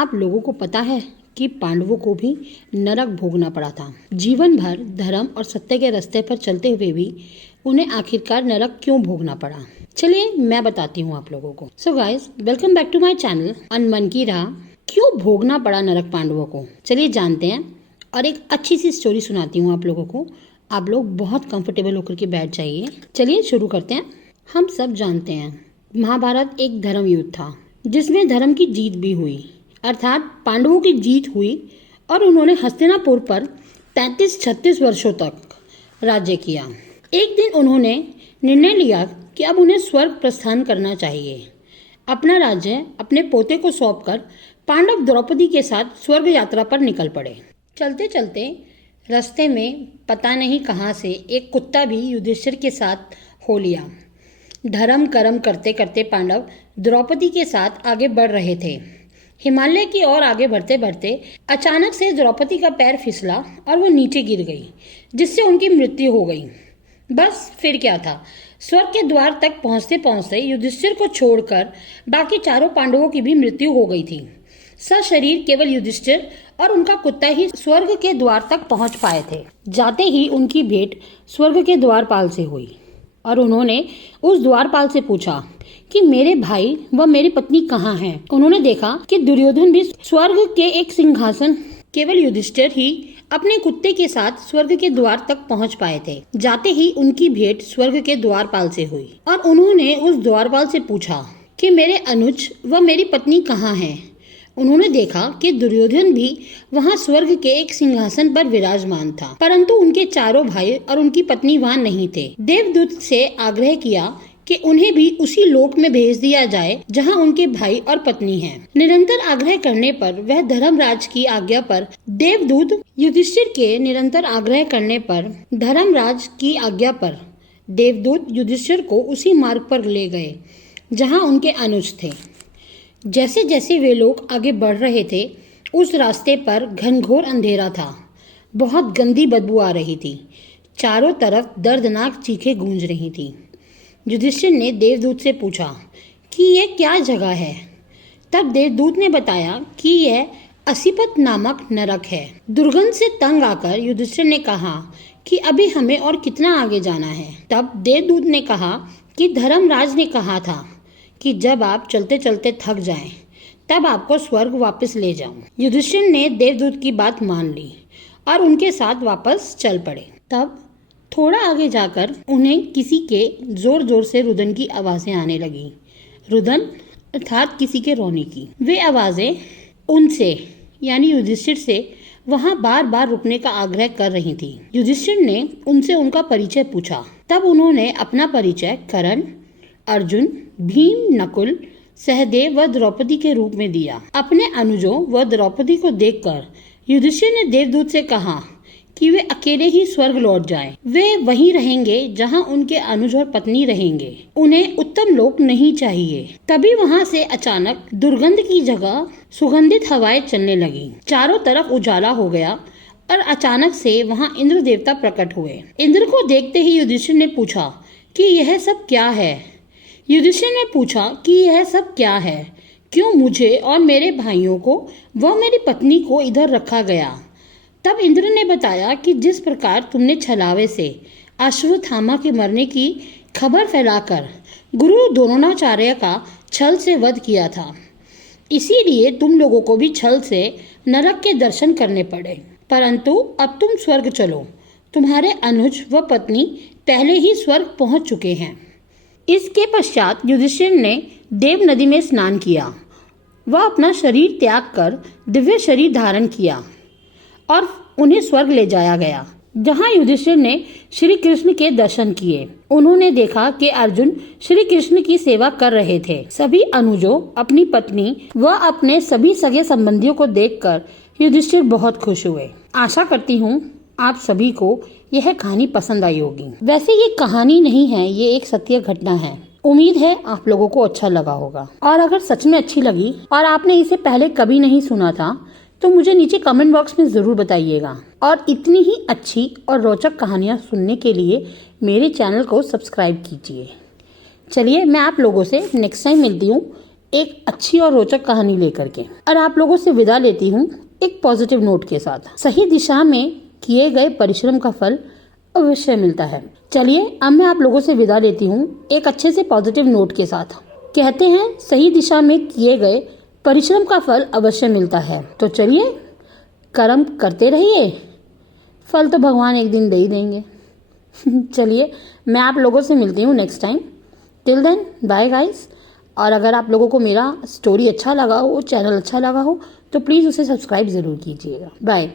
आप लोगों को पता है कि पांडवों को भी नरक भोगना पड़ा था। जीवन भर धर्म और सत्य के रास्ते पर चलते हुए भी उन्हें आखिरकार नरक क्यों भोगना पड़ा? चलिए मैं बताती हूँ आप लोगों को। So guys, welcome back to my channel अनमन की राह। क्यों भोगना पड़ा नरक पांडवों को, चलिए जानते हैं और एक अच्छी सी स्टोरी सुनाती हूँ आप लोगों को। आप लोग बहुत कंफर्टेबल होकर के बैठ जाइए। चलिए शुरू करते हैं। हम सब जानते हैं महाभारत एक धर्म युद्ध था जिसमें धर्म की जीत भी हुई, अर्थात पांडवों की जीत हुई और उन्होंने हस्तिनापुर पर 35-36 वर्षों तक राज्य किया। एक दिन उन्होंने निर्णय लिया कि अब उन्हें स्वर्ग प्रस्थान करना चाहिए। अपना राज्य अपने पोते को सौंपकर पांडव द्रौपदी के साथ स्वर्ग यात्रा पर निकल पड़े। चलते चलते रास्ते में पता नहीं कहां से एक कुत्ता भी युधिष्ठिर के साथ हो लिया। धर्म कर्म करते करते पांडव द्रौपदी के साथ आगे बढ़ रहे थे। हिमालय की ओर आगे बढ़ते बढ़ते अचानक से द्रौपदी का पैर फिसला और वो नीचे गिर गई, जिससे उनकी मृत्यु हो गई। बस फिर क्या था, स्वर्ग के द्वार तक पहुंचते पहुंचते युधिष्ठिर को छोड़कर बाकी चारों पांडवों की भी मृत्यु हो गई थी। सशरीर केवल युधिष्ठिर और उनका कुत्ता ही स्वर्ग के द्वार तक पहुंच पाए थे। जाते ही उनकी भेंट स्वर्ग के द्वारपाल से हुई और उन्होंने उस द्वारपाल से पूछा कि मेरे भाई व मेरी पत्नी कहाँ हैं? उन्होंने देखा कि दुर्योधन भी स्वर्ग के एक सिंहासन, केवल युधिष्ठिर ही अपने कुत्ते के साथ स्वर्ग के द्वार तक पहुंच पाए थे। जाते ही उनकी भेंट स्वर्ग के द्वारपाल से हुई और उन्होंने उस द्वारपाल से पूछा कि मेरे अनुज व मेरी पत्नी कहाँ हैं? उन्होंने देखा कि दुर्योधन भी वहां स्वर्ग के एक सिंहासन पर विराजमान था, परंतु उनके चारों भाई और उनकी पत्नी वहां नहीं थे। देवदूत से आग्रह किया कि उन्हें भी उसी लोक में भेज दिया जाए जहां उनके भाई और पत्नी हैं। निरंतर आग्रह करने पर वह धर्मराज की आज्ञा पर देवदूत युधिष्ठिर के निरंतर आग्रह करने पर धर्मराज की आज्ञा पर देवदूत युधिष्ठिर को उसी मार्ग पर ले गए जहां उनके अनुज थे। जैसे जैसे वे लोग आगे बढ़ रहे थे उस रास्ते पर घनघोर अंधेरा था। बहुत गंदी बदबू आ रही थी। चारों तरफ दर्दनाक चीखें गूंज रही थी। युधिष्ठिर ने देवदूत से पूछा कि यह क्या जगह है? तब देवदूत ने बताया कि यह असीपत नामक नरक है। दुर्गंध से तंग आकर युधिष्ठिर ने कहा कि अभी हमें और कितना आगे जाना है? तब देवदूत ने कहा कि धर्मराज ने कहा था कि जब आप चलते चलते थक जाएं, तब आपको स्वर्ग वापस ले जाऊं। युधिष्ठिर ने देवदूत की बात मान ली और उनके साथ वापस चल पड़े। तब थोड़ा आगे जाकर उन्हें किसी के जोर जोर से रुदन की आवाजें आने लगी। रुदन अर्थात किसी के रोने की। वे आवाजें उनसे यानी युधिष्ठिर से वहां बार बार रुकने का आग्रह कर रही थी। युधिष्ठिर ने उनसे उनका परिचय पूछा। तब उन्होंने अपना परिचय कर्ण, अर्जुन, भीम, नकुल, सहदेव व द्रौपदी के रूप में दिया। अपने अनुजों व द्रौपदी को देखकर युधिष्ठिर ने देवदूत से कहा कि वे अकेले ही स्वर्ग लौट जाएं। वे वहीं रहेंगे जहां उनके अनुज और पत्नी रहेंगे। उन्हें उत्तम लोक नहीं चाहिए। तभी वहां से अचानक दुर्गंध की जगह सुगंधित हवाएं चलने लगी। चारों तरफ उजाला हो गया और अचानक से वहां इंद्र देवता प्रकट हुए। इंद्र को देखते ही युधिष्ठिर ने पूछा कि यह सब क्या है? युधिष्ठिर ने पूछा कि यह सब क्या है? क्यों मुझे और मेरे भाइयों को व मेरी पत्नी को इधर रखा गया? तब इंद्र ने बताया कि जिस प्रकार तुमने छलावे से अश्वत्थामा के मरने की खबर फैलाकर गुरु द्रोणाचार्य का छल से वध किया था, इसीलिए तुम लोगों को भी छल से नरक के दर्शन करने पड़े। परंतु अब तुम स्वर्ग चलो, तुम्हारे अनुज व पत्नी पहले ही स्वर्ग पहुंच चुके हैं। इसके पश्चात युधिष्ठिर ने देव नदी में स्नान किया। वह अपना शरीर त्याग कर दिव्य शरीर धारण किया और उन्हें स्वर्ग ले जाया गया, जहां युधिष्ठिर ने श्री कृष्ण के दर्शन किए। उन्होंने देखा कि अर्जुन श्री कृष्ण की सेवा कर रहे थे। सभी अनुजों, अपनी पत्नी व अपने सभी सगे संबंधियों को देखकर युधिष्ठिर बहुत खुश हुए। आशा करती हूँ आप सभी को यह कहानी पसंद आई होगी। वैसे ये कहानी नहीं है, ये एक सत्य घटना है। उम्मीद है आप लोगों को अच्छा लगा होगा। और अगर सच में अच्छी लगी और आपने इसे पहले कभी नहीं सुना था तो मुझे नीचे कमेंट बॉक्स में जरूर बताइएगा। और इतनी ही अच्छी और रोचक कहानियाँ सुनने के लिए मेरे चैनल को सब्सक्राइब कीजिए। चलिए मैं आप लोगों से नेक्स्ट टाइम मिलती हूँ एक अच्छी और रोचक कहानी लेकर के। और आप लोगों से विदा लेती हूँ एक पॉजिटिव नोट के साथ। सही दिशा में किए गए परिश्रम का फल अवश्य मिलता है। चलिए अब मैं आप लोगों से विदा लेती हूँ एक अच्छे से पॉजिटिव नोट के साथ। कहते हैं सही दिशा में किए गए परिश्रम का फल अवश्य मिलता है। तो चलिए कर्म करते रहिए, फल तो भगवान एक दिन दे ही देंगे। चलिए मैं आप लोगों से मिलती हूँ next time. Till then bye guys. और अगर आप लोगों को मेरा स्टोरी अच्छा लगा हो, चैनल अच्छा लगा हो, तो प्लीज़ उसे सब्सक्राइब ज़रूर कीजिएगा। बाय।